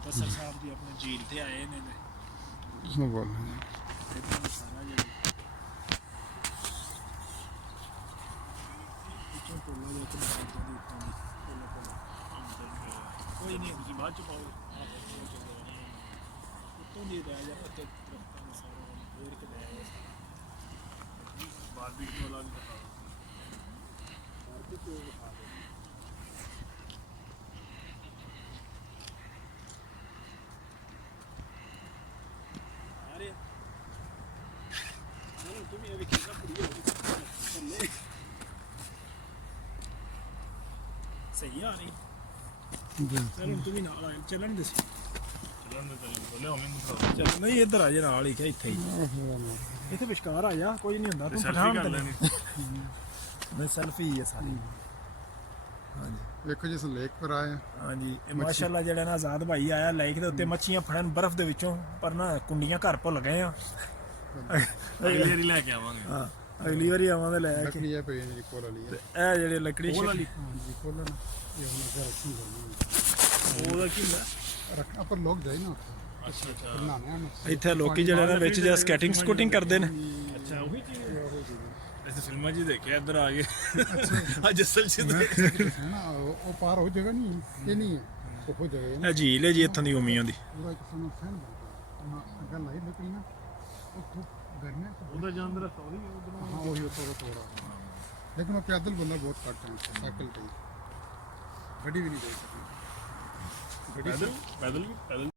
ਬਸਰ ਸਾਹਿਬ ਦੀ ਆਪਣੇ ਝੀਲ ਤੇ ਆਏ ਨੇ ਕਿਸਨੂੰ ਬੋਲ ਇੱਧਰ ਸਾਰਾ ਜਿਹੜਾ ਇੱਥੋਂ ਟੋਲਾ ਦੇ ਉੱਤੇ ਇੱਦਾਂ ਦੀ ਉੱਤੋਂ ਦੀ ਕੋਈ ਨਹੀਂ ਤੁਸੀਂ ਬਾਅਦ ਚ ਪਾਓ ਉੱਤੋਂ ਦੀ ਰਹਿ ਜਾ ਪੱਤੇ ਦਰਖਤਾਂ ਦਾ ਸਾਰਾ ਫੇਰ ਕੇ ਲੈ ਬਾਰਬੀ ਟੋਲਾ ਵੀ ਦਿਖਾਓ ਬਾਰਬੀ ਟੋਲਾ ਦਿਖਾ ਦਿਓ ਸਹੀ ਆ ਰਹੀ ਚਲ ਤੂੰ ਵੀ ਨਾਲ ਆ ਚੱਲਣ ਦੇ ਚੱਲ ਨਹੀਂ ਇੱਧਰ ਆ ਜਾ ਨਾਲ ਹੀ ਕਿ ਇੱਥੇ ਹੀ ਇੱਥੇ ਵਿਚਕਾਰ ਆ ਜਾ ਕੋਈ ਨਹੀਂ ਹੁੰਦਾ ਤੂੰ ਪਠਾਨ ਮੈਂ ਸੈਲਫੀ ਹੈ ਸਾਰੀ ਹਾਂਜੀ ਵੇਖੋ ਜਿਸ ਲੇਕ ਪਰ ਆਏ ਹਾਂਜੀ ਇਹ ਮਾਸ਼ਾਅੱਲਾ ਜਿਹੜਾ ਨਾ ਆਜ਼ਾਦ ਭਾਈ ਆਇਆ ਲੇਕ ਦੇ ਉੱਤੇ ਮੱਛੀਆਂ ਫੜਨ ਬਰਫ਼ ਦੇ ਵਿੱਚੋਂ ਪਰ ਨਾ ਕੁੰਡੀਆਂ ਘਰ ਭੁੱਲ ਗਏ ਆ ਅਗਲੀ ਵਾਰੀ ਲੈ ਕੇ ਆਵਾਂਗੇ ਹਾਂ ਅਗਲੀ ਵਾਰੀ ਆਵਾਂਗੇ ਲੈ ਕੇ ਲੱਕੜੀ ਆ ਪਈ ਜੀ ਕੋਲ ਵਾਲੀ ਇਹ ਜਿਹੜੇ ਲੱਕੜੀ ਹਾਂਜੀ ਕੋਲ ਨਾ ਇਹ ਹੁਣ ਫਿਰ ਰੱਖੀ ਕਰਨੀ ਉਹਦਾ ਕੀ ਰੱਖਣਾ ਪਰ ਲੋਕ ਜਾਈ ਨਾ ਅੱਛਾ ਅੱਛਾ ਬਣਾਣੇ ਹਨ ਇੱਥੇ ਲੋਕੀ ਜਿਹੜੇ ਨਾ ਵਿੱਚ ਜਿਹੜਾ ਸਕੇਟਿੰਗ ਸਕੂਟਿੰਗ ਕਰਦੇ ਨੇ ਅੱਛਾ ਉਹੀ ਚੀਜ਼ ਐਸੇ ਫਿਲਮਾਂ 'ਚ ਹੀ ਦੇਖਿਆ ਇੱਧਰ ਆ ਕੇ ਅੱਜ ਅਸਲ 'ਚ ਹੈ ਨਾ ਉਹ ਪਾਰ ਹੋ ਜਗ੍ਹਾ ਨਹੀਂ ਇਹ ਨਹੀਂ ਹੈ ਉਹ ਹੋ ਜਗ੍ਹਾ ਹੈ ਨਾ ਇਹ ਝੀਲ ਹੈ ਜੀ ਇੱਥੋਂ ਦੀ ਉਮੀਆਂ ਦੀ ਪੂਰਾ ਇੱਕ ਸਾਨੂੰ ਫੈਨ ਬਣਾ ਗੱਲ ਆਈ ਲੱਕੜੀ ਨਾ ਉੱਥੋਂ ਗਰਮੀਆਂ ਉਹਦਾ ਜਾਣ ਦਾ ਰਸਤਾ ਉਹਦੀ ਉਧਰੋਂ हाँ वही होता होगा थोड़ा लेकिन मैं पैदल बंदा बहुत कट है साइकिल पे ही गड्डी भी नहीं जा सकती ਪੈਦਲ ਪੈਦਲ